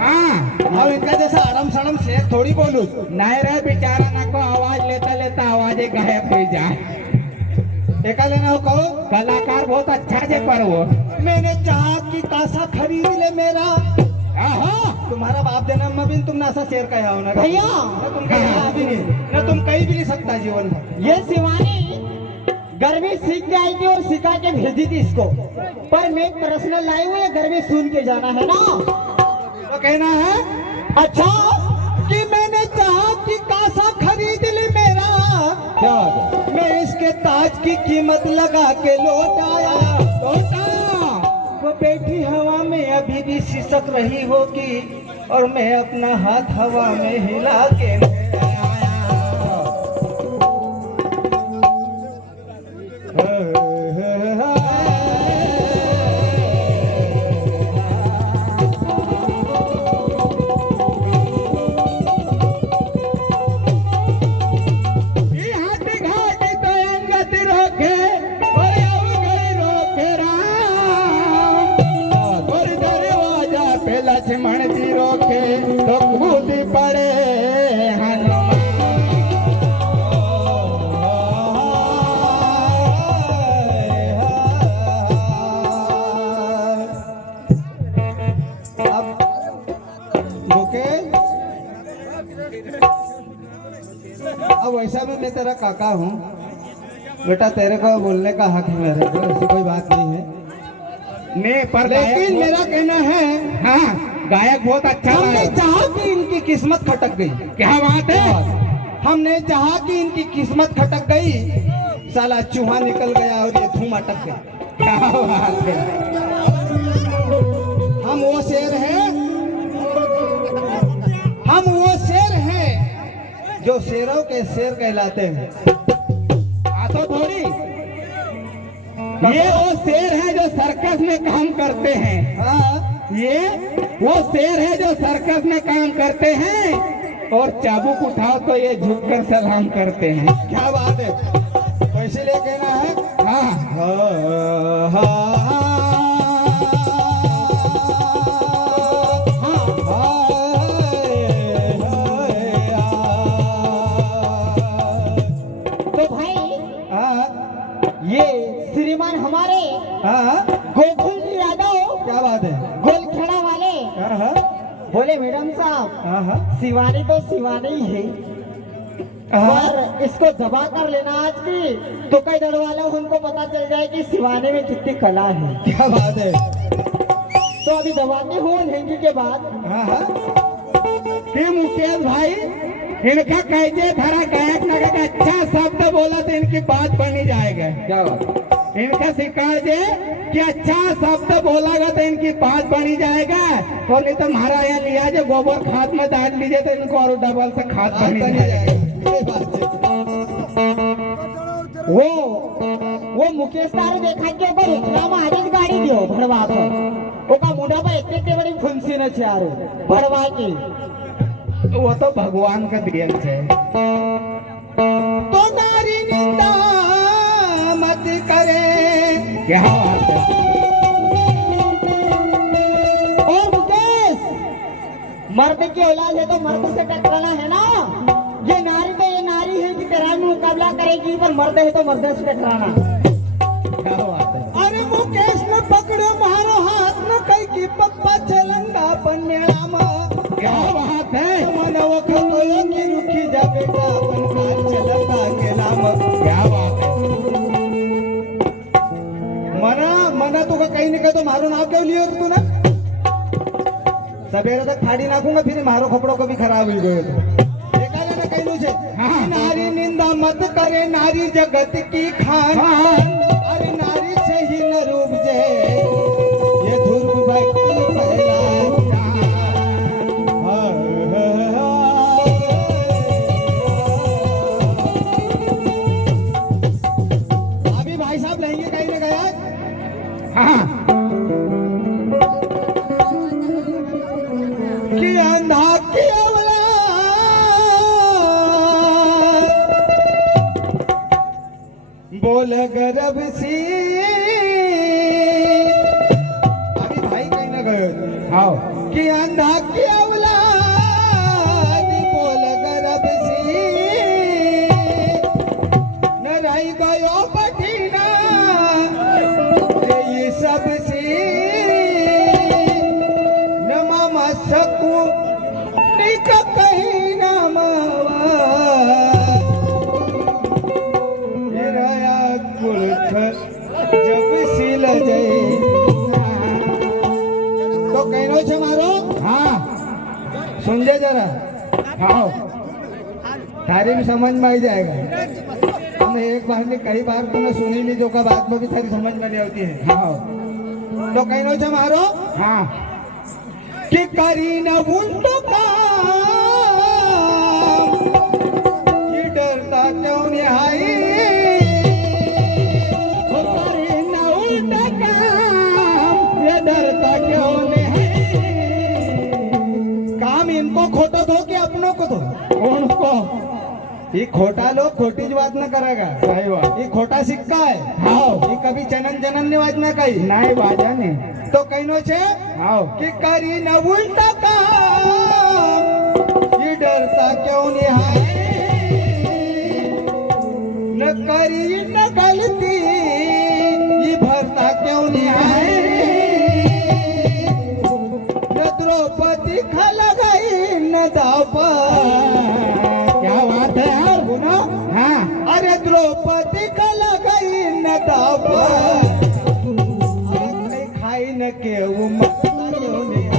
हाँ, और इनका जैसा आराम साड़म शेर थोड़ी बोलू। नहीं रे बेचारा नको आवाज लेता लेता आवाज गायब हो जाए। एका लेना हो कहो। कलाकार बहुत अच्छा से पर वो मैंने चाहा कि कासा खरीद ले मेरा। आहा, तुम्हारा बाप देना मबिन तुम नासा शेर का हो ना भैया। ना तुम कहीं भी नहीं, ना तुम कहीं भी नहीं सकता जीवन भर। ये शिवानी घर में सीख के आई थी और सिखा के भेजी थी इसको, पर मैं पर्सनल लाई हुई है, घर में सुन के जाना है ना। तो कहना है अच्छा, कि मैंने चाहा कि कासा खरीद ले मेरा, क्या बात है? मैं इसके ताज की कीमत लगा के लौट आया। लौटा। वो बैठी हवा में अभी भी सिसक रही होगी और मैं अपना हाथ हवा में हिला के ले आया। ये हाथी घाटी तो अंगत रोके और अवगढ़ रोके राम, और दरवाजा पे लक्ष्मण जी रोके तो कूद पड़े हनुमान। अब वैसा भी मैं तेरा काका हूँ बेटा, तेरे को बोलने का हक है मेरे को, ऐसी कोई बात नहीं है। ने पर लेकिन मेरा कहना है हाँ, गायक बहुत अच्छा हमने गायक। चाहा कि इनकी किस्मत खटक गई। क्या बात है? हमने चाहा कि इनकी किस्मत खटक गई, साला चूहा निकल गया और ये धूम अटक गई। क्या बात है? हम वो शेर हैं, हम वो शेर हैं जो शेरों के शेर कहलाते हैं। तो थोड़ी ये वो शेर है जो सर्कस में काम करते हैं। हाँ, ये वो शेर है जो सर्कस में काम करते हैं और चाबुक उठाओ तो ये झुककर सलाम करते हैं। क्या बात है। तो इसीलिए कहना है हाँ, हाँ, हाँ, तो भाई ये श्रीमान हमारे हाँ, गोकुल जी यादव क्या बात है। गोलखेड़ा वाले हाँ, हाँ, बोले मैडम साहब हाँ, हाँ, शिवानी तो शिवानी ही है, पर इसको दबा कर लेना आज की तो कई दड़ वाले उनको पता चल जाए कि शिवानी में कितनी कला है। क्या बात है। तो अभी दबाते हो लहंगी के बाद। हाँ, हाँ, कि मुकेश भाई इनका कैसे धरा गायक नगर का अच्छा शब्द बोला तो इनकी बात बनी जाएगा। क्या बात। इनका शिकार जे कि अच्छा शब्द बोलागा तो इनकी बात बनी जाएगा, और नहीं तो हमारा यहाँ लिया जो गोबर खाद में डाल लीजिए तो इनको और डबल से खाद बनी जाएगा। ये बात है। वो मुकेश तार देखा के ऊपर उतना में आगे गाड़ी दियो भरवा कर ओका मुंडा पे इतने बड़ी फुंसी न चारो भरवा के। वो तो भगवान का देन है। तो नारी निंदा मत करे। क्या बात है। और मुकेश मर्द की औलाद है तो मर्द से टकराना है ना। ये नारी तो ये नारी है कि तेरा में मुकाबला करेगी, पर मर्द है तो मर्द से टकराना। क्या बात है। अरे मुकेश न पकड़ो मारो हाथ न कई की पप्पा चलंगा पन्नेड़ा में। क्या बात है। मनव खतोयो की रुखी जा बेटा बनका चलंगा के नाम। क्या बात है। मना तू का कहीं नहीं कह तो मारो नाम क्यों लियो तू ना। सवेरे तक फाड़ी नाखूंगा फिर मारो कपड़ों को भी खराब हो गए तो हाँ। नारी निंदा मत करे नारी जगत की खान। अरे नारी से ही न रूप जे ये ध्रुव भक्ति पहला। अभी भाई साहब लेंगे कहीं न गया। हाँ, कि अंधा की औलाद बोल गर्भ सी। अभी भाई कहीं न गए। आओ। कि अंधा की औलाद बोल गर्भ सी न रही गयो पठीना ये सब सी न मामा सकू निक कहीं न मावा हिराया कुलथ जब सिल जय तो कहनो छे मारो हाँ सुनजे जरा हाँ थारी भी समझ में आ जाएगा हमने एक बार नहीं कई बार तुमने सुनी ली जो का बात में भी थारी समझ में नहीं आती है हाँ तो कहनो छे मारो हाँ कि करी न उल्टो काम ये डरता क्यों निहाई वो करे न उल्टा काम ये डरता क्यों नहीं काम इनको खोटो दो कि अपनों को दो उनको ये खोटा लोग खोटी बात न करेगा सही बात ये खोटा सिक्का है हाँ ये कभी चनन जनन ने बात न कही नहीं बाजा ने तो कहनो छे हाँ कि करी न उल्टा काम ये डरता क्यों निहाई न करी न गलती ये भरता क्यों निहाई न द्रौपदी खा गई न दापा क्या बात है यार सुनो हाँ अरे द्रौपदी खा गई न दापा खाई न के वो मत क्यों निहाई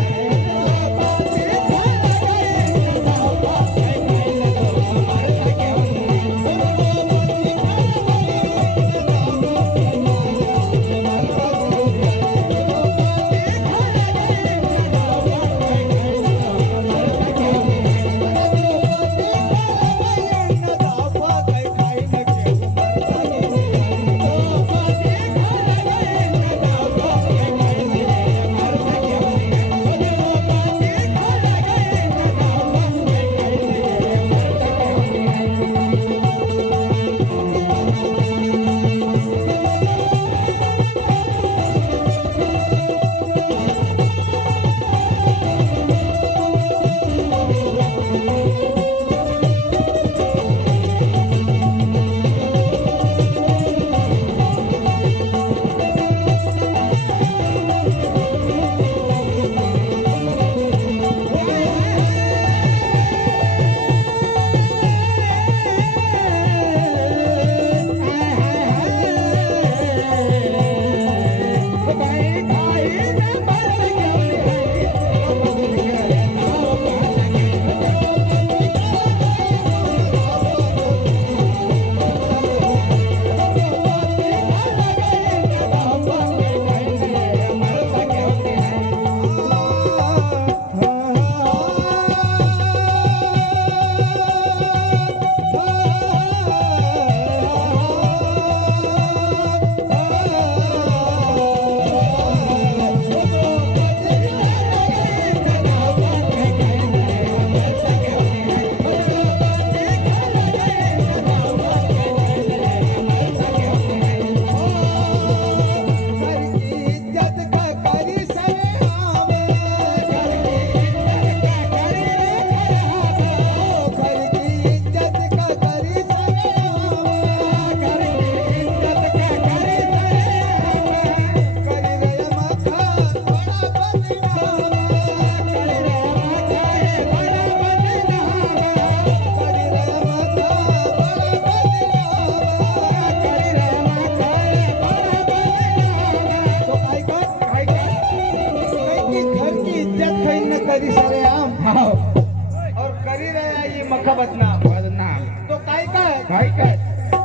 करी सरे आम हाँ और करी रहा ये मक्खा बदनाम बदनाम तो काय काय भाई का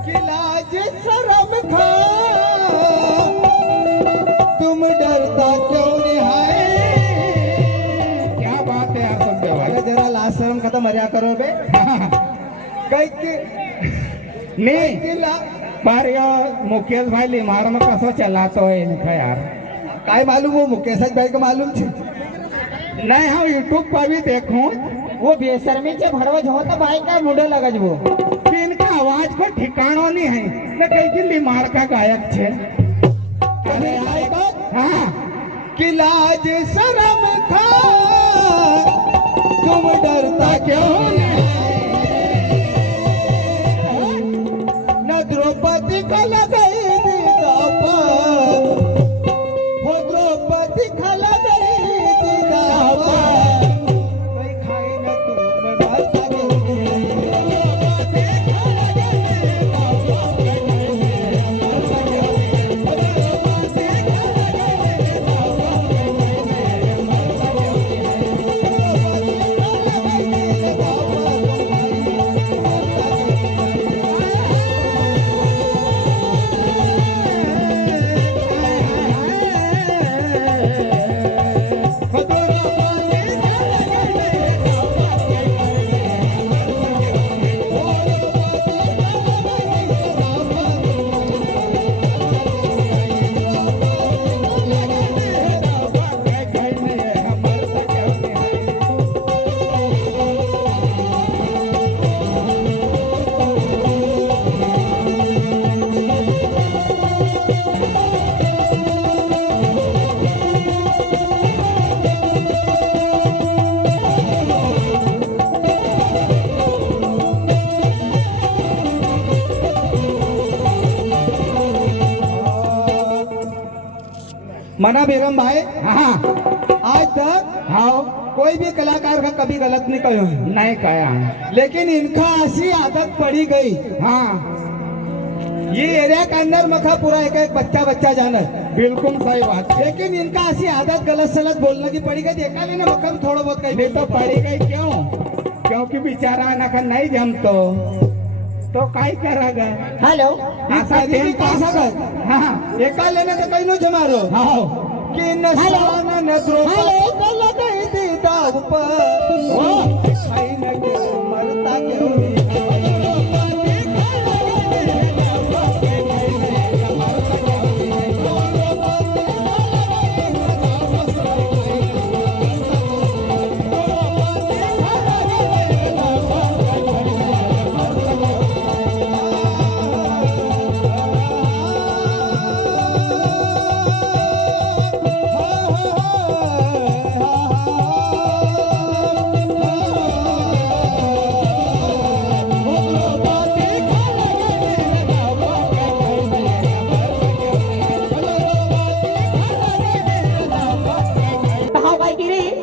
कि लाज शर्म खा तुम डरता क्यों निहाय क्या बात है यार सब अरे भाई जरा लाज शर्म खत्म मजा करो बे कई की नहीं कि ला पर यो मुकेश भाई लिमार में कसो चलातो है इनका यार काय मालूम वो मुकेश भाई को मालूम थी नहीं हम यूट्यूब पर भी देखूं वो बेशर्मी से भड़वज हो तो भाई का मुंडो लगज वो कि इनका आवाज को ठिकानो नहीं है न कहीं की लिमार का गायक छे अरे आई बात हाँ कि लाज शर्म खा मरता क्यों न द्रौपदी का लगाई दीदा पर हो द्रौपदी का लगाई दीदा पर कोई खाए न तू मरता मना बेगम भाई हाँ आज तक हाँ कोई भी कलाकार का कभी गलत नहीं कहो है नहीं कहा लेकिन इनका ऐसी आदत पड़ी गई हाँ ये एरिया के अंदर मखा पूरा एक एक बच्चा जाना बिल्कुल सही बात है। लेकिन इनका ऐसी आदत गलत सलत बोलने की पड़ी गई देखा लेना मक्का में थोड़ा बहुत कहीं नहीं तो पड़ी गई क्यों क्योंकि बेचारा नखा नहीं जमतो तो काई करेगा हेलो आशा कभी टेम कहा सकत हाँ एका लेने से कहीं न जमारो हाँ कि न हेलो। साना न द्रोपदी का लगाई दीदा पर